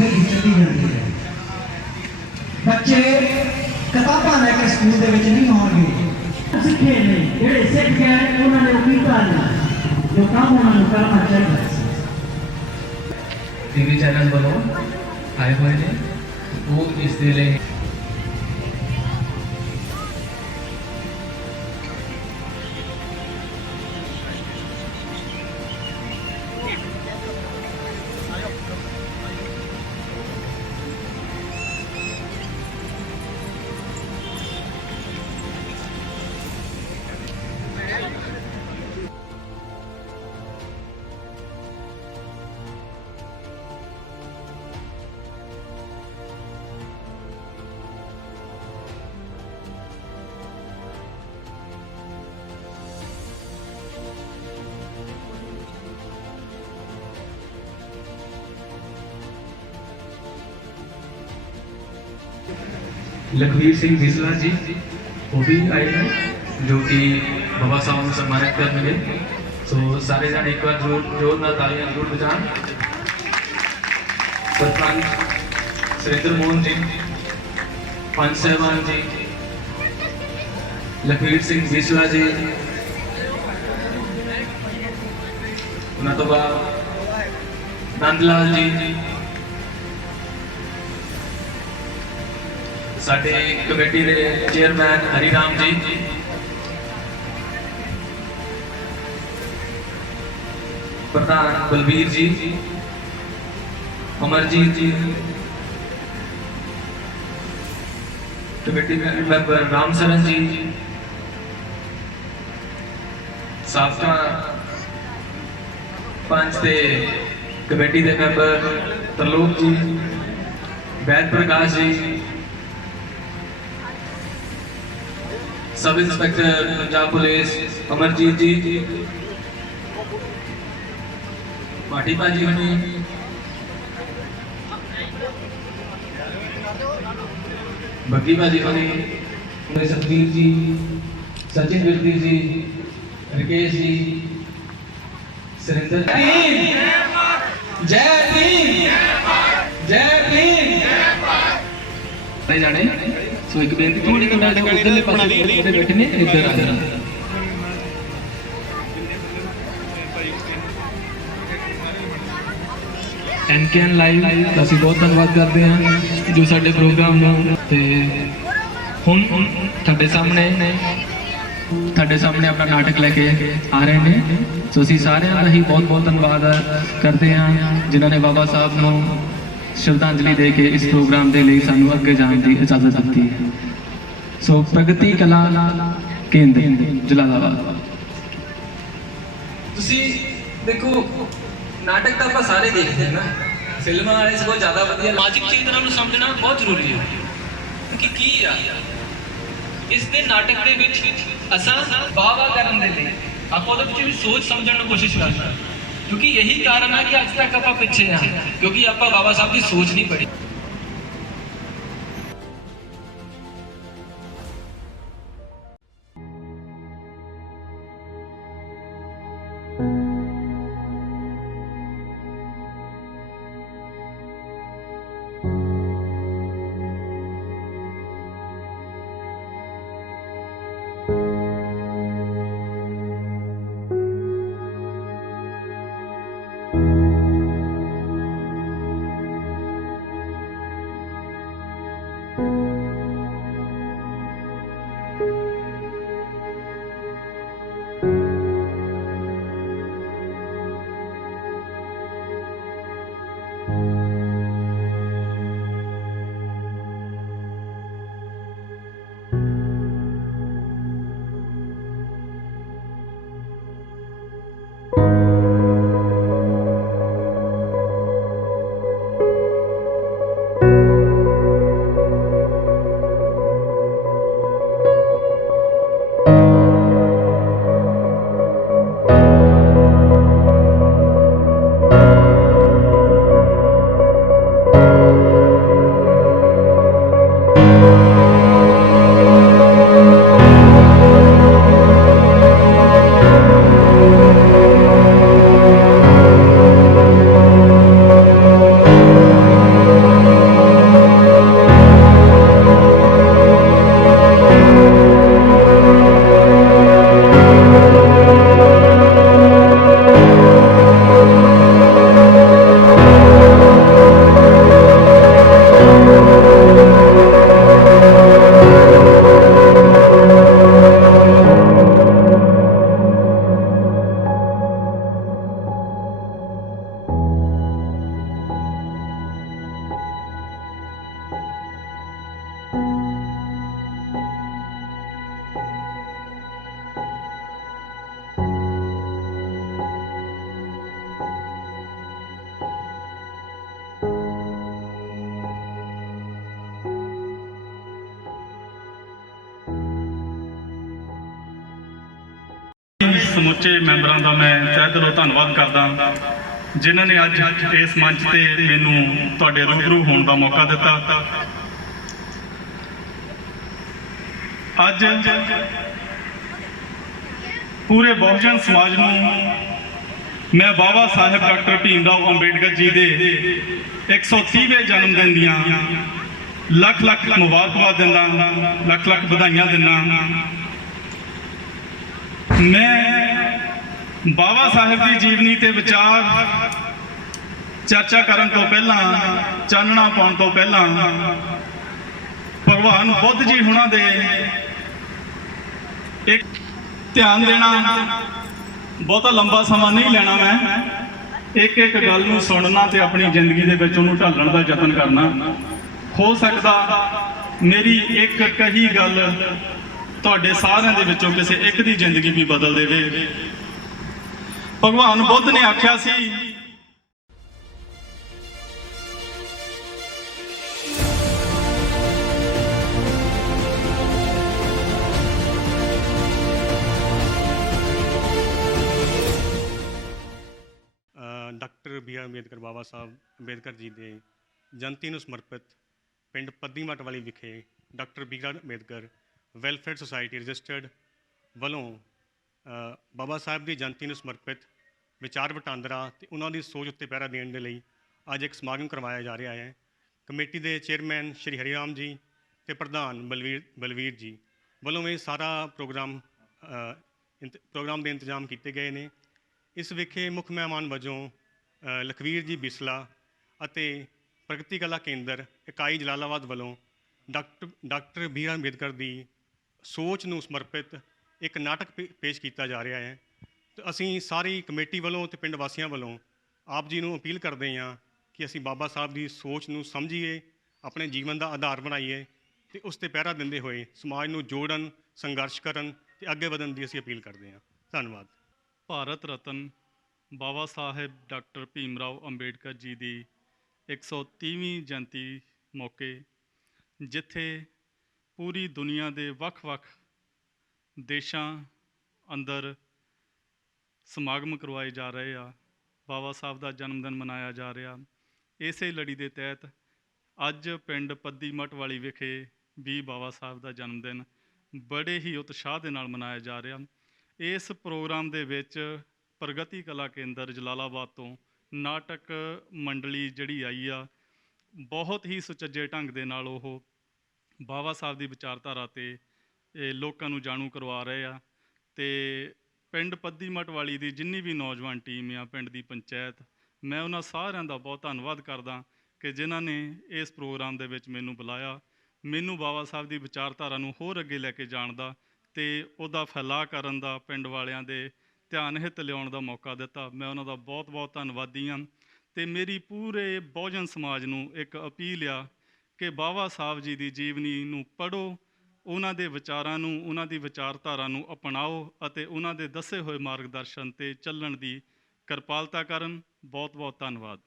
फिर चली जाती है। बच्चे किताबां लैके स्कूल दे विच नहीं आउणगे सिखे नहीं जेडे सिख गए उन्होंने वो कीता नहीं जो काम उन्होंने करना चाहिए। टीवी चैनल वालों आए हुए ने वो इसके लिए लखवीर सिंह बिसला जी वो भी आए हैं जो कि बाबा साहब को सम्मानित करने। तो सारे जन एक बार जोर ना तालियां जरूर बजान। सरपंच सुरेंद्र मोहन जी, पंच साहबान जी, लखवीर सिंह बिसला जी, उन्होंने तो बाद नंदलाल जी, साडे कमेटी के चेयरमैन हरिराम जी, प्रधान बलबीर जी, अमरजीत जी, कमेटी मैंबर रामसरन जी, साबका पंच के कमेटी के मैंबर तरलोक जी, वैद Prakash ji, sub inspector Punjab police Amarjeet जी, माटी भाजी होनी, बग्गी भाजी होनी, सतवीर जी, सचिन विरदी जी, रिकेश जी, सुरेंद्र जय भीम जय भीम जाने। सो एक बेनती थोड़ी तो मैं उधरले पासे बैठे ने इधर आ जाना। एनकेएन लाइव ਅਸੀਂ बहुत धन्यवाद करते हैं जो साडे प्रोग्राम ਨੂੰ ਤੇ ਹੁਣ ਤੁਹਾਡੇ ਸਾਹਮਣੇ ਆਪਣਾ ਨਾਟਕ ਲੈ ਕੇ ਆ ਰਹੇ ਨੇ। ਸੋ ਅਸੀਂ ਸਾਰਿਆਂ ਦਾ ਹੀ ਬਹੁਤ ਬਹੁਤ ਧੰਨਵਾਦ ਕਰਦੇ ਹਾਂ ਜਿਨ੍ਹਾਂ ਨੇ ਬਾਬਾ ਸਾਹਿਬ ਨੂੰ श्रद्धांजलि दे के इस प्रोग्राम के लिए सानू अगे जाने की इजाजत दी है। सो प्रगति कला केंद्र जलालाबाद। तुसी देखो नाटक तो आप सारे देखते हैं ना, फिल्म वाले से बहुत ज़्यादा वधिया समाजिक चेतना को समझना बहुत जरूरी है कि की आ इस दे नाटक दे विच असां वाह-वाह करन दे लई आप ਉਹਦੇ ਵਿੱਚ ਵੀ सोच समझण की कोशिश करते हैं क्योंकि यही कारण है कि अज तक आप पिछे हैं क्योंकि आप बाबा साहब की सोच नहीं पढ़ी। ਸਮੁੱਚੇ ਮੈਂਬਰਾਂ ਦਾ ਮੈਂ ਤਹਿ ਦਿਲੋਂ ਧੰਨਵਾਦ ਕਰਦਾ ਜਿਨ੍ਹਾਂ ਨੇ ਅੱਜ ਇਸ ਮੰਚ ਤੇ ਮੈਨੂੰ ਤੁਹਾਡੇ ਰੂਬਰੂ ਹੋਣ ਦਾ ਮੌਕਾ ਦਿੱਤਾ। ਅੱਜ ਪੂਰੇ ਬਹੁਜਨ ਸਮਾਜ ਨੂੰ ਮੈਂ ਬਾਬਾ ਸਾਹਿਬ ਡਾਕਟਰ ਭੀਮ ਰਾਓ ਅੰਬੇਡਕਰ ਜੀ ਦੇ 130ਵੇਂ ਜਨਮ ਦਿਨ ਦੀਆਂ ਲੱਖ ਲੱਖ ਮੁਬਾਰਕਬਾਦ ਦਿੰਦਾ, ਲੱਖ ਲੱਖ ਵਧਾਈਆਂ ਦਿੰਦਾ। ਮੈਂ ਬਾਬਾ ਸਾਹਿਬ ਦੀ ਜੀਵਨੀ ਤੇ ਵਿਚਾਰ ਚਰਚਾ ਕਰਨ ਤੋਂ ਪਹਿਲਾਂ, ਚਾਨਣਾ ਪਾਉਣ ਤੋਂ ਪਹਿਲਾਂ ਭਗਵਾਨ ਬੁੱਧ ਜੀ ਹੁਣਾਂ ਦੇ ਇੱਕ ਧਿਆਨ ਦੇਣਾ, ਬਹੁਤਾ ਲੰਬਾ ਸਮਾਂ ਨਹੀਂ ਲੈਣਾ। ਮੈਂ ਇੱਕ ਇੱਕ ਗੱਲ ਨੂੰ ਸੁਣਨਾ ਤੇ ਆਪਣੀ ਜ਼ਿੰਦਗੀ ਦੇ ਵਿੱਚ ਉਹਨੂੰ ਢਾਲਣ ਦਾ ਯਤਨ ਕਰਨਾ। ਹੋ ਸਕਦਾ ਮੇਰੀ ਇੱਕ ਕਹੀ ਗੱਲ ਤੁਹਾਡੇ ਸਾਰਿਆਂ ਦੇ ਵਿੱਚੋਂ ਕਿਸੇ ਇੱਕ ਦੀ ਜ਼ਿੰਦਗੀ ਵੀ ਬਦਲ ਦੇਵੇ। ਭਗਵਾਨ ਬੁੱਧ ਨੇ ਆਖਿਆ ਸੀ, ਡਾਕਟਰ B.R. ਅੰਬੇਦਕਰ ਬਾਬਾ ਸਾਹਿਬ ਅੰਬੇਦਕਰ ਜੀ ਦੇ ਜਯੰਤੀ ਨੂੰ ਸਮਰਪਿਤ ਪਿੰਡ ਪੱਦੀਮੱਟ ਵਾਲੀ ਵਿਖੇ doctor B.R. Ambedkar welfare society registered ਵੱਲੋਂ ਬਾਬਾ ਸਾਹਿਬ ਦੀ ਜਯੰਤੀ ਨੂੰ ਸਮਰਪਿਤ ਵਿਚਾਰ ਵਟਾਂਦਰਾ ਅਤੇ ਉਹਨਾਂ ਦੀ ਸੋਚ ਉੱਤੇ ਪਹਿਰਾ ਦੇਣ ਦੇ ਲਈ ਅੱਜ ਇੱਕ ਸਮਾਗਮ ਕਰਵਾਇਆ ਜਾ ਰਿਹਾ ਹੈ। ਕਮੇਟੀ ਦੇ ਚੇਅਰਮੈਨ ਸ਼੍ਰੀ ਹਰੀਰਾਮ ਜੀ ਅਤੇ ਪ੍ਰਧਾਨ ਬਲਵੀਰ ਜੀ ਵੱਲੋਂ ਇਹ ਸਾਰਾ ਪ੍ਰੋਗਰਾਮ ਦੇ ਇੰਤਜ਼ਾਮ ਕੀਤੇ ਗਏ ਨੇ। ਇਸ ਵਿਖੇ ਮੁੱਖ ਮਹਿਮਾਨ ਵਜੋਂ ਲਖਵੀਰ ਜੀ ਬਿਸਲਾ ਅਤੇ ਪ੍ਰਗਤੀ ਕਲਾ ਕੇਂਦਰ ਇਕਾਈ ਜਲਾਲਾਬਾਦ ਵੱਲੋਂ ਡਾਕਟਰ B.R. ਅੰਬੇਦਕਰ ਦੀ ਸੋਚ ਨੂੰ ਸਮਰਪਿਤ ਇੱਕ ਨਾਟਕ ਪੇਸ਼ ਕੀਤਾ ਜਾ ਰਿਹਾ ਹੈ। ਤੇ ਅਸੀਂ ਸਾਰੀ ਕਮੇਟੀ ਵੱਲੋਂ ਅਤੇ ਪਿੰਡ ਵਾਸੀਆਂ ਵੱਲੋਂ ਆਪ ਜੀ ਨੂੰ ਅਪੀਲ ਕਰਦੇ ਹਾਂ ਕਿ ਅਸੀਂ ਬਾਬਾ ਸਾਹਿਬ ਦੀ ਸੋਚ ਨੂੰ ਸਮਝੀਏ, ਆਪਣੇ ਜੀਵਨ ਦਾ ਆਧਾਰ ਬਣਾਈਏ ਅਤੇ ਉਸ 'ਤੇ ਪਹਿਰਾ ਦਿੰਦੇ ਹੋਏ ਸਮਾਜ ਨੂੰ ਜੋੜਨ, ਸੰਘਰਸ਼ ਕਰਨ ਅਤੇ ਅੱਗੇ ਵਧਣ ਦੀ ਅਸੀਂ ਅਪੀਲ ਕਰਦੇ ਹਾਂ। ਧੰਨਵਾਦ। ਭਾਰਤ ਰਤਨ ਬਾਬਾ ਸਾਹਿਬ ਡਾਕਟਰ ਭੀਮ ਰਾਓ ਅੰਬੇਡਕਰ ਜੀ ਦੀ 130ਵੀਂ ਜਯੰਤੀ ਮੌਕੇ ਜਿੱਥੇ ਪੂਰੀ ਦੁਨੀਆ ਦੇ ਵੱਖ-ਵੱਖ ਦੇਸ਼ਾਂ ਅੰਦਰ ਸਮਾਗਮ ਕਰਵਾਏ ਜਾ ਰਹੇ ਆ, ਬਾਬਾ ਸਾਹਿਬ ਦਾ ਜਨਮ ਦਿਨ ਮਨਾਇਆ ਜਾ ਰਿਹਾ। ਇਸੇ ਲੜੀ ਦੇ ਤਹਿਤ ਅੱਜ ਪਿੰਡ ਪੱਦੀਮੱਟ ਵਾਲੀ ਵਿਖੇ ਵੀ ਬਾਬਾ ਸਾਹਿਬ ਦਾ ਜਨਮ ਦਿਨ ਬੜੇ ਹੀ ਉਤਸ਼ਾਹ ਦੇ ਨਾਲ ਮਨਾਇਆ ਜਾ ਰਿਹਾ। ਇਸ ਪ੍ਰੋਗਰਾਮ ਦੇ ਵਿੱਚ ਪ੍ਰਗਤੀ ਕਲਾ ਕੇਂਦਰ ਜਲਾਲਾਬਾਦ ਤੋਂ ਨਾਟਕ ਮੰਡਲੀ ਜਿਹੜੀ ਆਈ ਆ, ਬਹੁਤ ਹੀ ਸੁਚੱਜੇ ਢੰਗ ਦੇ ਨਾਲ ਉਹ ਬਾਬਾ ਸਾਹਿਬ ਦੀ ਵਿਚਾਰਧਾਰਾ 'ਤੇ ਲੋਕਾਂ ਨੂੰ ਜਾਣੂ ਕਰਵਾ ਰਹੇ ਆ। ਅਤੇ ਪਿੰਡ ਪੱਦੀਮੱਟ ਵਾਲੀ ਦੀ ਜਿੰਨੀ ਵੀ ਨੌਜਵਾਨ ਟੀਮ ਆ, ਪਿੰਡ ਦੀ ਪੰਚਾਇਤ, ਮੈਂ ਉਹਨਾਂ ਸਾਰਿਆਂ ਦਾ ਬਹੁਤ ਧੰਨਵਾਦ ਕਰਦਾ ਕਿ ਜਿਨ੍ਹਾਂ ਨੇ ਇਸ ਪ੍ਰੋਗਰਾਮ ਦੇ ਵਿੱਚ ਮੈਨੂੰ ਬੁਲਾਇਆ, ਮੈਨੂੰ ਬਾਬਾ ਸਾਹਿਬ ਦੀ ਵਿਚਾਰਧਾਰਾ ਨੂੰ ਹੋਰ ਅੱਗੇ ਲੈ ਕੇ ਜਾਣ ਦਾ ਅਤੇ ਉਹਦਾ ਫੈਲਾਅ ਕਰਨ ਦਾ, ਪਿੰਡ ਵਾਲਿਆਂ ਦੇ ਧਿਆਨ ਹਿੱਤ ਲਿਆਉਣ ਦਾ ਮੌਕਾ ਦਿੱਤਾ। ਮੈਂ ਉਹਨਾਂ ਦਾ ਬਹੁਤ ਬਹੁਤ ਧੰਨਵਾਦੀ ਹਾਂ। ਅਤੇ ਮੇਰੀ ਪੂਰੇ ਬਹੁਜਨ ਸਮਾਜ ਨੂੰ ਇੱਕ ਅਪੀਲ ਆ ਕਿ ਬਾਬਾ ਸਾਹਿਬ ਜੀ ਦੀ ਜੀਵਨੀ ਨੂੰ ਪੜ੍ਹੋ, ਉਹਨਾਂ ਦੇ ਵਿਚਾਰਾਂ ਨੂੰ, ਉਹਨਾਂ ਦੀ ਵਿਚਾਰਧਾਰਾ ਨੂੰ ਅਪਣਾਓ ਅਤੇ ਉਹਨਾਂ ਦੇ ਦੱਸੇ ਹੋਏ ਮਾਰਗਦਰਸ਼ਨ 'ਤੇ ਚੱਲਣ ਦੀ ਕਿਰਪਾਲਤਾ ਕਰਨ। ਬਹੁਤ ਬਹੁਤ ਧੰਨਵਾਦ।